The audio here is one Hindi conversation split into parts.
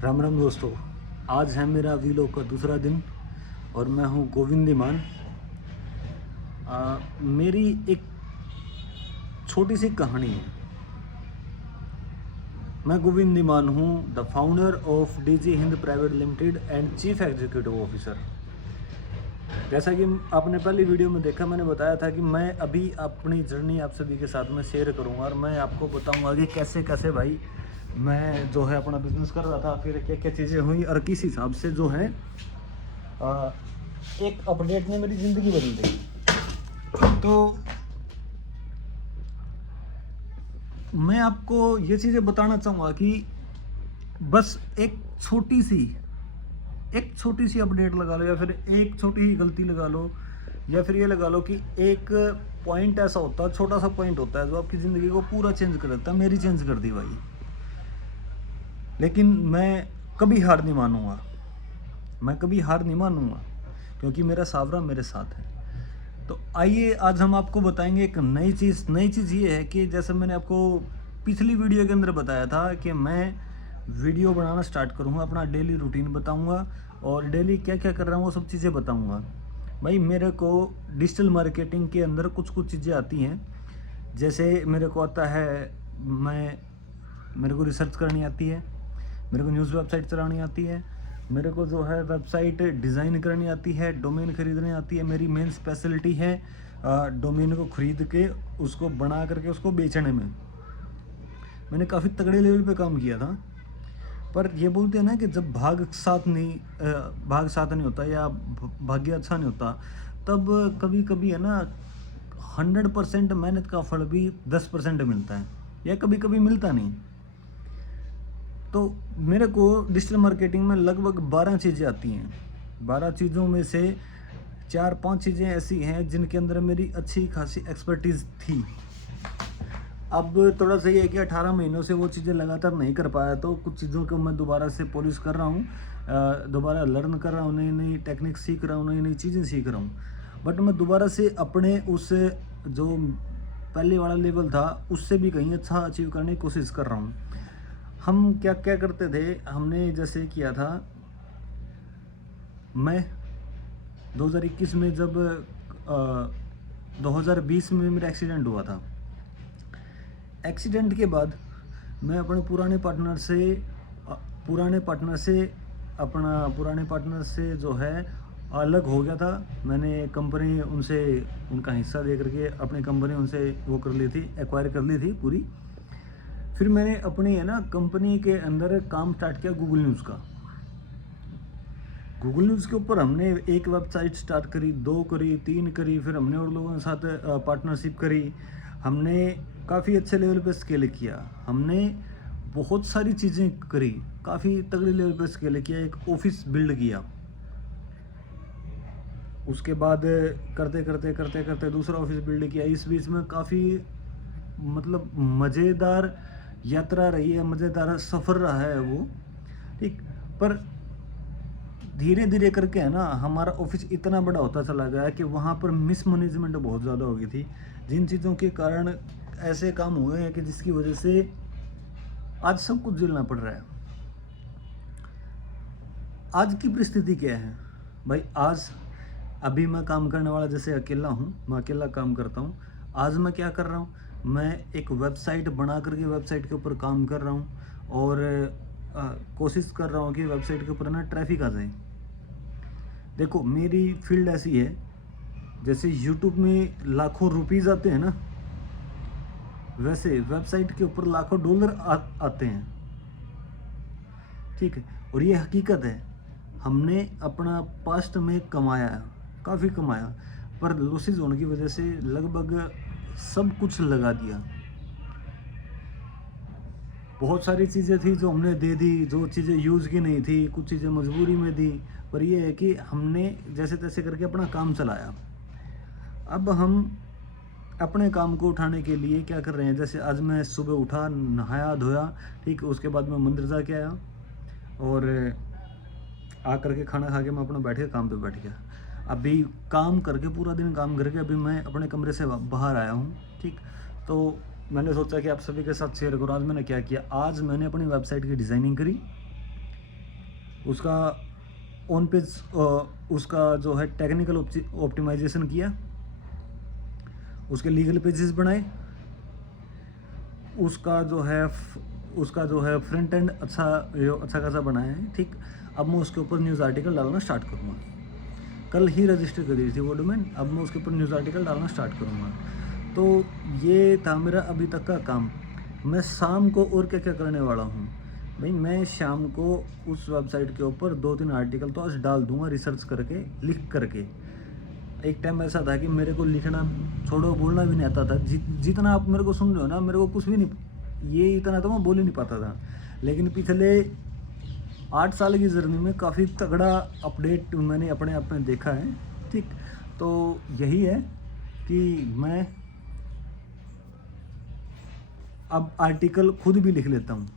राम राम दोस्तों। आज है मेरा वीलॉग का दूसरा दिन और मैं हूँ गोविंद ईमान। मेरी एक छोटी सी कहानी है। मैं गोविंद ईमान हूँ, the founder of DG Hind private limited and chief executive officer. जैसा कि आपने पहली वीडियो में देखा, मैंने बताया था कि मैं अभी अपनी जर्नी आप सभी के साथ में शेयर करूँगा और मैं आपको बताऊँगा कि कैसे कैसे भाई मैं जो है अपना बिजनेस कर रहा था, फिर क्या क्या चीज़ें हुई और किस हिसाब से जो है एक अपडेट ने मेरी ज़िंदगी बदल दी। तो मैं आपको ये चीज़ें बताना चाहूँगा कि बस एक छोटी सी अपडेट लगा लो, या फिर एक छोटी ही गलती लगा लो, या फिर ये लगा लो कि एक पॉइंट ऐसा होता है, छोटा सा पॉइंट होता है जो आपकी ज़िंदगी को पूरा चेंज कर देता है। मेरी चेंज कर दी भाई। लेकिन मैं कभी हार नहीं मानूंगा, क्योंकि मेरा सावरा मेरे साथ है। तो आइए आज हम आपको बताएंगे एक नई चीज़ ये है कि जैसे मैंने आपको पिछली वीडियो के अंदर बताया था कि मैं वीडियो बनाना स्टार्ट करूँगा, अपना डेली रूटीन बताऊँगा और डेली क्या क्या कर रहा हूँ वो सब चीज़ें बताऊँगा। भाई मेरे को डिजिटल मार्केटिंग के अंदर कुछ चीज़ें आती हैं। जैसे मेरे को आता है, मेरे को रिसर्च करनी आती है, मेरे को न्यूज़ वेबसाइट चलानी आती है, मेरे को जो है वेबसाइट डिज़ाइन करनी आती है, डोमेन खरीदनी आती है। मेरी मेन स्पेशलिटी है डोमेन को खरीद के उसको बना करके उसको बेचने में। मैंने काफ़ी तगड़े लेवल पे काम किया था। पर ये बोलते हैं ना कि जब भाग साथ नहीं होता या भाग्य अच्छा नहीं होता, तब कभी कभी है ना 100% मेहनत का फल भी 10% मिलता है, या कभी कभी मिलता नहीं। तो मेरे को डिजिटल मार्केटिंग में लगभग 12 चीज़ें आती हैं। 12 चीज़ों में से 4-5 चीज़ें ऐसी हैं जिनके अंदर मेरी अच्छी खासी एक्सपर्टीज़ थी। अब थोड़ा सा ये है कि 18 महीनों से वो चीज़ें लगातार नहीं कर पाया, तो कुछ चीज़ों को मैं दोबारा से पॉलिश कर रहा हूँ, दोबारा लर्न कर रहा हूँ, नई नई टेक्निक सीख रहा हूँ, नई नई चीज़ें सीख रहा हूँ। बट मैं दोबारा से अपने उस जो पहले वाला लेवल था उससे भी कहीं अच्छा अचीव करने की कोशिश कर रहा हूँ। हम क्या क्या करते थे, हमने जैसे किया था, मैं 2021 में जब 2020 में मेरा एक्सीडेंट हुआ था। एक्सीडेंट के बाद मैं अपने पुराने पार्टनर से जो है अलग हो गया था। मैंने कंपनी उनका हिस्सा दे करके अपनी कंपनी उनसे वो कर ली थी, एक्वायर कर ली थी पूरी। फिर मैंने अपनी है ना कंपनी के अंदर काम स्टार्ट किया गूगल न्यूज़ के ऊपर। हमने एक वेबसाइट स्टार्ट करी, 2 करी, 3 करी, फिर हमने और लोगों के साथ पार्टनरशिप करी। हमने काफ़ी अच्छे लेवल पे स्केल किया, हमने बहुत सारी चीज़ें करी, काफ़ी तगड़ी लेवल पे स्केल किया, एक ऑफिस बिल्ड किया। उसके बाद करते दूसरा ऑफिस बिल्ड किया। इस बीच में काफ़ी मतलब मज़ेदार यात्रा रही है, मज़ेदार सफ़र रहा है वो, ठीक। पर धीरे धीरे करके है ना हमारा ऑफिस इतना बड़ा होता चला गया कि वहाँ पर मिसमैनेजमेंट बहुत ज़्यादा हो गई थी, जिन चीज़ों के कारण ऐसे काम हुए हैं कि जिसकी वजह से आज सब कुछ झेलना पड़ रहा है। आज की परिस्थिति क्या है भाई? आज अभी मैं काम करने वाला जैसे अकेला हूँ, मैं अकेला काम करता हूँ। आज मैं क्या कर रहा हूँ, मैं एक वेबसाइट बना करके वेबसाइट के ऊपर काम कर रहा हूँ और कोशिश कर रहा हूँ कि वेबसाइट के ऊपर ना ट्रैफिक आ जाए। देखो मेरी फील्ड ऐसी है, जैसे यूट्यूब में लाखों रुपीज़ आते हैं ना, वैसे वेबसाइट के ऊपर लाखों डॉलर आते हैं, ठीक है। और ये हकीकत है, हमने अपना पास्ट में कमाया, काफ़ी कमाया, पर लॉसेस होने की वजह से लगभग सब कुछ लगा दिया। बहुत सारी चीज़ें थी जो हमने दे दी, जो चीज़ें यूज़ की नहीं थी, कुछ चीज़ें मजबूरी में दी, पर यह है कि हमने जैसे तैसे करके अपना काम चलाया। अब हम अपने काम को उठाने के लिए क्या कर रहे हैं, जैसे आज मैं सुबह उठा, नहाया धोया, ठीक, उसके बाद मैं मंदिर जाके आया और आ करके खाना खा के मैं अपना बैठ के काम पे बैठ गया। अभी काम करके पूरा दिन काम करके अभी मैं अपने कमरे से बाहर आया हूँ, ठीक। तो मैंने सोचा कि आप सभी के साथ शेयर करूँ। आज मैंने क्या किया, आज मैंने अपनी वेबसाइट की डिज़ाइनिंग करी, उसका ऑन पेज उसका जो है टेक्निकल ऑप्टिमाइजेशन किया, उसके लीगल पेजेस बनाए, उसका जो है फ्रंट एंड अच्छा खासा बनाया है। ठीक, अब मैं उसके ऊपर न्यूज़ आर्टिकल डालना स्टार्ट करूँगा। कल ही रजिस्टर करी थी वो डोमेन, अब मैं उसके ऊपर न्यूज़ आर्टिकल डालना स्टार्ट करूँगा। तो ये था मेरा अभी तक का काम। मैं शाम को और क्या क्या करने वाला हूँ भाई, मैं शाम को उस वेबसाइट के ऊपर 2-3 आर्टिकल तो आज डाल दूँगा, रिसर्च करके, लिख करके। एक टाइम ऐसा था कि मेरे को लिखना छोड़ो, बोलना भी नहीं आता था। जितना आप मेरे को सुन रहे हो ना, मेरे को कुछ भी नहीं, ये इतना तो मैं बोल ही नहीं पाता था। लेकिन पिछले 8 साल की जर्नी में काफ़ी तगड़ा अपडेट मैंने अपने आप में देखा है। ठीक, तो यही है कि मैं अब आर्टिकल खुद भी लिख लेता हूँ,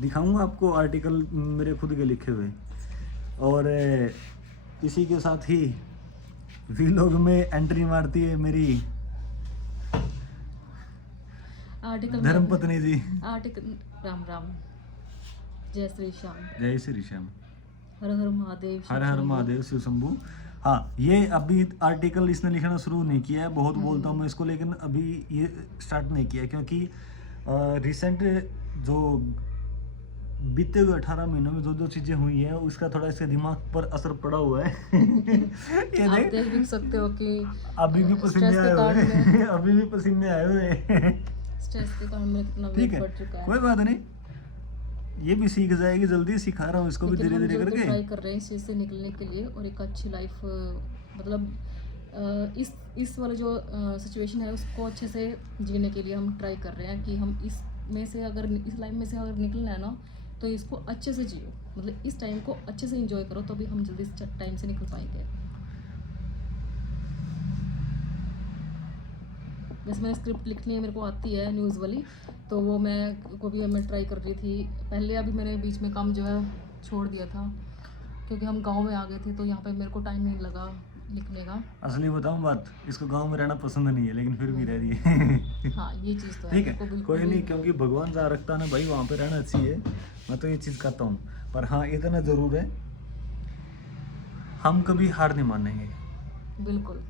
दिखाऊंगा आपको आर्टिकल मेरे खुद के लिखे हुए। और इसी के साथ ही वीलॉग में एंट्री मारती है मेरी आर्टिकल धर्मपत्नी जी। आर्टिकल राम राम, जय श्री श्याम, जय श्री श्याम, हर हर महादेव, हर हर महादेव, शिव शंभू। हाँ, ये अभी आर्टिकल इसने लिखना शुरू नहीं किया है, बहुत बोलता हूँ मैं इसको, लेकिन अभी ये स्टार्ट नहीं किया क्योंकि रिसेंट जो बीते हुए 18 महीनों में जो चीज़ें हुई हैं उसका थोड़ा इसके दिमाग पर असर पड़ा हुआ है। ये आप देख, देख भी सकते हो कि अभी भी पसीने आए हुए हैं, अभी भी पसीने आए हुए हैं। स्ट्रेस के कारण मेरा कितना ठीक वेट है, बढ़ चुका है। कोई बात नहीं, ये भी सीख जाएगी जल्दी, सिखा रहा हूँ इसको भी लेकिन धीरे हम धीरे जो करके। ट्राई कर रहे हैं इस चीज़ से निकलने के लिए और एक अच्छी लाइफ, मतलब इस वाला जो सिचुएशन है उसको अच्छे से जीने के लिए हम ट्राई कर रहे हैं कि हम इस लाइफ में से अगर निकलना है ना, तो इसको अच्छे से जियो, मतलब इस टाइम को अच्छे से एंजॉय करो, तो भी हम जल्दी इस टाइम से निकल पाएंगे। वैसे मैंने स्क्रिप्ट लिखनी है, मेरे को आती है न्यूज़ वाली, तो वो मैं ट्राई कर रही थी पहले। अभी मैंने बीच में काम जो है छोड़ दिया था क्योंकि हम गांव में आ गए थे, तो यहाँ पे मेरे को टाइम नहीं लगा लिखने का। असली बताऊं बात, इसको गांव में रहना पसंद नहीं है, लेकिन फिर भी रह रही है। हाँ, ये चीज़ तो ठीक है, है, बिल्कुल कोई नहीं, क्योंकि भगवान जहाँ रखता है ना भाई वहाँ पे रहना चाहिए। मैं तो ये चीज़ कहता हूँ, पर हाँ इतना ज़रूर है, हम कभी हार नहीं मानेंगे। बिल्कुल।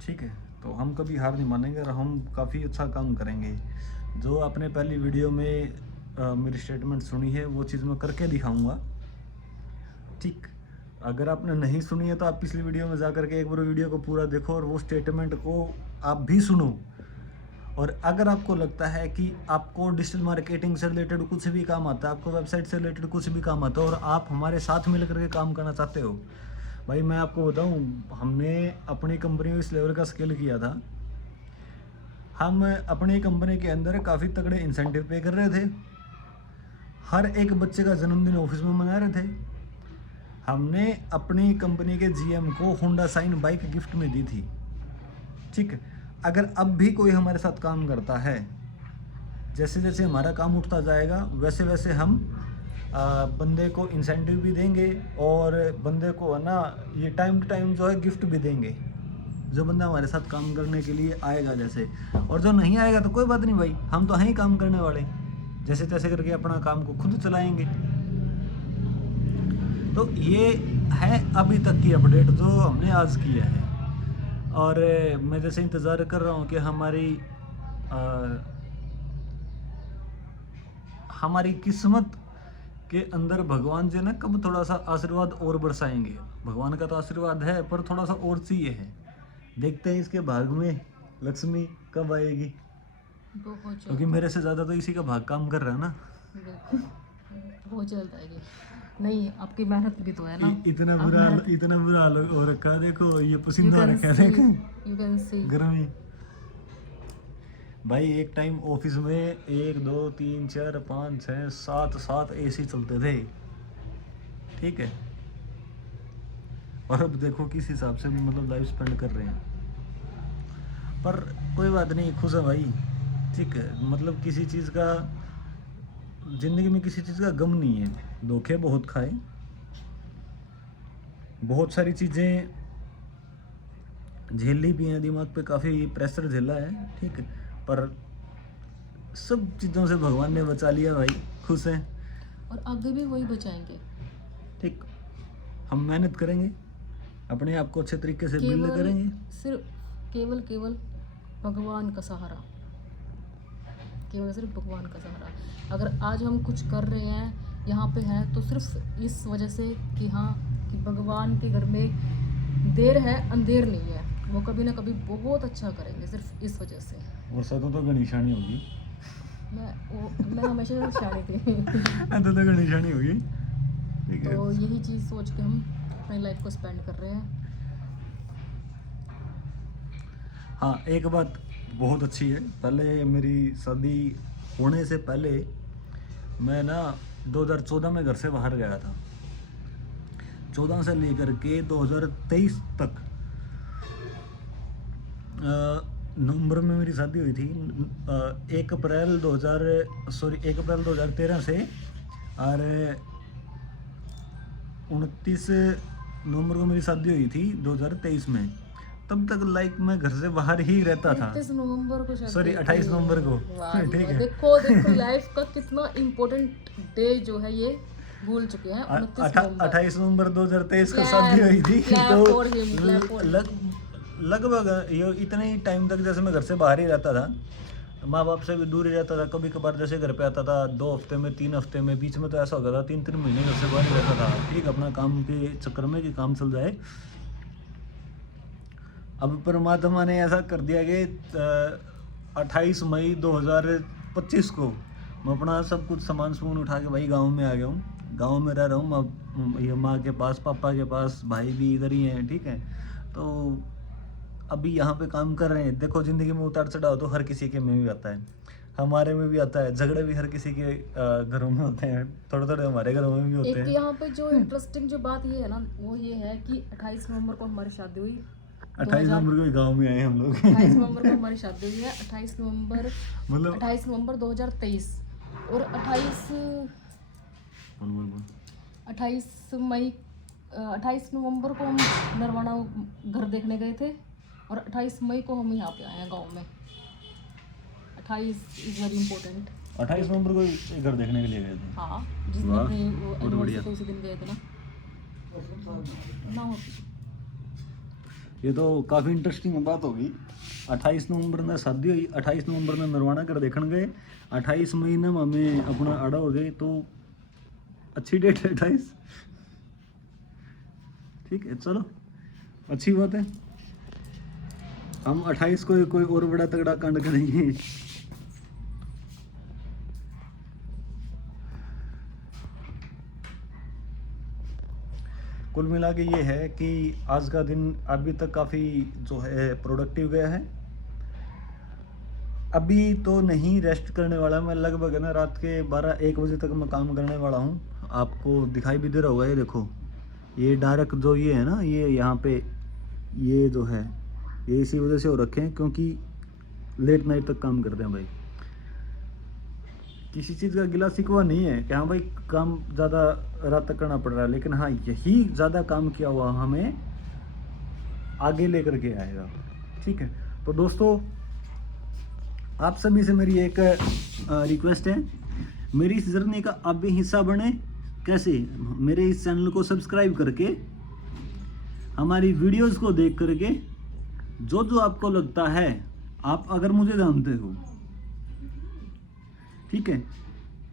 ठीक है, तो हम कभी हार नहीं मानेंगे और हम काफ़ी अच्छा काम करेंगे। जो आपने पहली वीडियो में मेरी स्टेटमेंट सुनी है वो चीज़ मैं करके दिखाऊंगा। ठीक, अगर आपने नहीं सुनी है तो आप पिछली वीडियो में जा करके एक बार वीडियो को पूरा देखो और वो स्टेटमेंट को आप भी सुनो। और अगर आपको लगता है कि आपको डिजिटल मार्केटिंग से रिलेटेड कुछ भी काम आता है, आपको वेबसाइट से रिलेटेड कुछ भी काम आता है और आप हमारे साथ मिल करके काम करना चाहते हो, भाई मैं आपको बताऊं, हमने अपनी कंपनी में इस लेवल का स्केल किया था। हम अपनी कंपनी के अंदर काफ़ी तगड़े इंसेंटिव पे कर रहे थे, हर एक बच्चे का जन्मदिन ऑफिस में मना रहे थे। हमने अपनी कंपनी के जीएम को होंडा साइन बाइक गिफ्ट में दी थी। ठीक, अगर अब भी कोई हमारे साथ काम करता है, जैसे जैसे हमारा काम उठता जाएगा वैसे वैसे हम बंदे को इंसेंटिव भी देंगे और बंदे को है ना ये टाइम टू टाइम जो है गिफ्ट भी देंगे, जो बंदा हमारे साथ काम करने के लिए आएगा जैसे। और जो नहीं आएगा तो कोई बात नहीं भाई, हम तो हैं ही काम करने वाले, जैसे तैसे करके अपना काम को खुद चलाएंगे। तो ये है अभी तक की अपडेट जो हमने आज किया है। और मैं जैसे इंतज़ार कर रहा हूँ कि हमारी किस्मत के अंदर भगवान जो है ना कब थोड़ा सा आशीर्वाद और बरसाएंगे। भगवान का तो आशीर्वाद है पर थोड़ा सा और चाहिए है। देखते हैं इसके भाग में लक्ष्मी कब आएगी, क्योंकि मेरे से ज़्यादा तो इसी का भाग काम कर रहा है ना। बहुत जल्द आएगी। नहीं, आपकी मेहनत भी तो है ना। इतना बुरा हाल हो रखा है, देखो ये पसीना आ रखा है, देखो यू कैन सी गर्मी। भाई एक टाइम ऑफिस में 1 2 3 4 5 6 7 एसी चलते थे। ठीक है, और अब देखो किस हिसाब से मतलब लाइफ स्पेंड कर रहे हैं। पर कोई बात नहीं, खुश है भाई। ठीक है, मतलब किसी चीज़ का ज़िंदगी में किसी चीज़ का गम नहीं है। धोखे बहुत खाए, बहुत सारी चीज़ें झेली भी हैं, दिमाग पे काफ़ी प्रेशर झेला है। ठीक है, पर सब चीज़ों से भगवान ने बचा लिया भाई, खुश हैं। और आगे भी वही बचाएंगे। ठीक, हम मेहनत करेंगे, अपने आप को अच्छे तरीके से बिल्ड करेंगे। केवल केवल भगवान का सहारा, केवल सिर्फ भगवान का सहारा। अगर आज हम कुछ कर रहे हैं, यहाँ पे हैं, तो सिर्फ इस वजह से कि हाँ, कि भगवान के घर में देर है अंधेर नहीं है, वो कभी ना कभी बहुत अच्छा करेंगे, सिर्फ इस वजह से। और सतो तो निशानी होगी। मैं हमेशा शानी थी। तो निशानी होगी, ठीक है। तो यही चीज़ सोच के हम अपनी लाइफ को स्पेंड कर रहे हैं। हाँ, एक बात बहुत अच्छी है, पहले मेरी शादी होने से पहले मैं ना 2014 में घर से बाहर गया था। 14 से लेकर के 2023 तक, नवंबर में मेरी शादी हुई थी। 1 अप्रैल 2013 से और 29 नवंबर को मेरी शादी हुई थी 2023 में। तब तक लाइक मैं घर से बाहर ही रहता था। 29 नवंबर को शादी, सॉरी 28 नवंबर को, ठीक है। देखो लाइफ का कितना इम्पोर्टेंट डे जो है ये भूल चुके हैं। 28 नवंबर 2023 को शादी हुई थी। तो लगभग ये इतने ही टाइम तक जैसे मैं घर से बाहर ही रहता था, माँ बाप से भी दूर ही रहता था। कभी कभार जैसे घर पे आता था 2 हफ्ते में, 3 हफ्ते में, बीच में तो ऐसा हो गया था 3-3 महीने घर से बाहर ही रहता था, ठीक, अपना काम के चक्कर में कि काम चल जाए। अब परमात्मा ने ऐसा कर दिया कि 28 मई 2025 को मैं अपना सब कुछ सामान सुमान उठा के भाई गांव में आ गया हूँ। गांव में रह रहा हूँ अब, ये माँ के पास, पापा के पास, भाई भी इधर ही हैं, ठीक है। तो अभी यहाँ पे काम कर रहे हैं। देखो ज़िंदगी में उतार चढ़ाव तो हर किसी के में भी आता है, हमारे में भी आता है, झगड़े भी हर किसी के घरों में होते हैं, थोड़े थोड़े हमारे घरों में भी होते हैं। एक यहाँ पे जो इंटरेस्टिंग जो बात ये है ना, वो ये है कि 28 नवंबर को हमारी शादी हुई। 28 नवंबर को गाँव में आए हम लोग। 28 नवंबर को हमारी शादी हुई है। 28 नवंबर मतलब 28 नवंबर 2023 और 28 मई 28 नवंबर को हम नरवाना घर देखने गए थे और 28 मई को हम यहाँ पे आए हैं गांव में। 28 इज वेरी इंपॉर्टेंट। 28 नवंबर को घर देखने के लिए गए थे। हाँ, जिस दिन अपनी वो एनिवर्सरी को उसी दिन गए थे ना। ये तो काफ़ी इंटरेस्टिंग बात होगी। 28 नवंबर में शादी हुई, 28 नवंबर में नरवाना कर देखने गए, 28 मई में हमें अपना आड़ा हो गए, तो अच्छी डेट है 28, ठीक है। चलो अच्छी बात है, हम 28 को कोई और बड़ा तगड़ा कांड करेंगे। कुल मिला के ये है कि आज का दिन अभी तक काफ़ी जो है प्रोडक्टिव गया है। अभी तो नहीं रेस्ट करने वाला मैं, लगभग ना रात के 12-1 बजे तक मैं काम करने वाला हूँ। आपको दिखाई भी दे रहा होगा, ये देखो, ये डायरेक्ट जो ये है ना, ये यहाँ पे ये जो है ये इसी वजह से हो रखे हैं क्योंकि लेट नाइट तक काम करते हैं भाई। किसी चीज़ का गिला शिकवा नहीं है कि हाँ भाई काम ज़्यादा रात तक करना पड़ रहा है, लेकिन हाँ यही ज़्यादा काम किया हुआ हमें आगे लेकर के आएगा, ठीक है। तो दोस्तों आप सभी से मेरी एक रिक्वेस्ट है, मेरी इस जर्नी का आप भी हिस्सा बने। कैसे? मेरे इस चैनल को सब्सक्राइब करके, हमारी वीडियोस को देख करके, जो जो आपको लगता है, आप अगर मुझे जानते हो, ठीक है,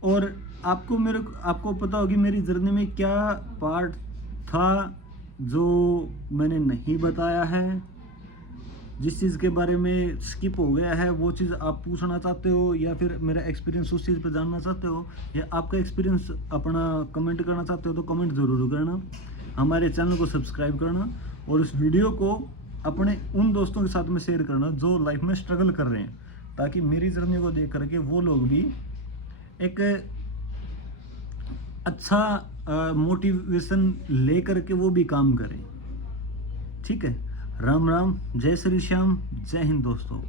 और आपको पता होगी मेरी जर्नी में क्या पार्ट था जो मैंने नहीं बताया है, जिस चीज़ के बारे में स्किप हो गया है, वो चीज़ आप पूछना चाहते हो, या फिर मेरा एक्सपीरियंस उस चीज़ पर जानना चाहते हो, या आपका एक्सपीरियंस अपना कमेंट करना चाहते हो, तो कमेंट ज़रूर करना, हमारे चैनल को सब्सक्राइब करना, और इस वीडियो को अपने उन दोस्तों के साथ में शेयर करना जो लाइफ में स्ट्रगल कर रहे हैं, ताकि मेरी जर्नी को देख करके वो लोग भी एक अच्छा मोटिवेशन ले करके वो भी काम करें, ठीक है। राम राम, जय श्री श्याम, जय हिंद दोस्तों।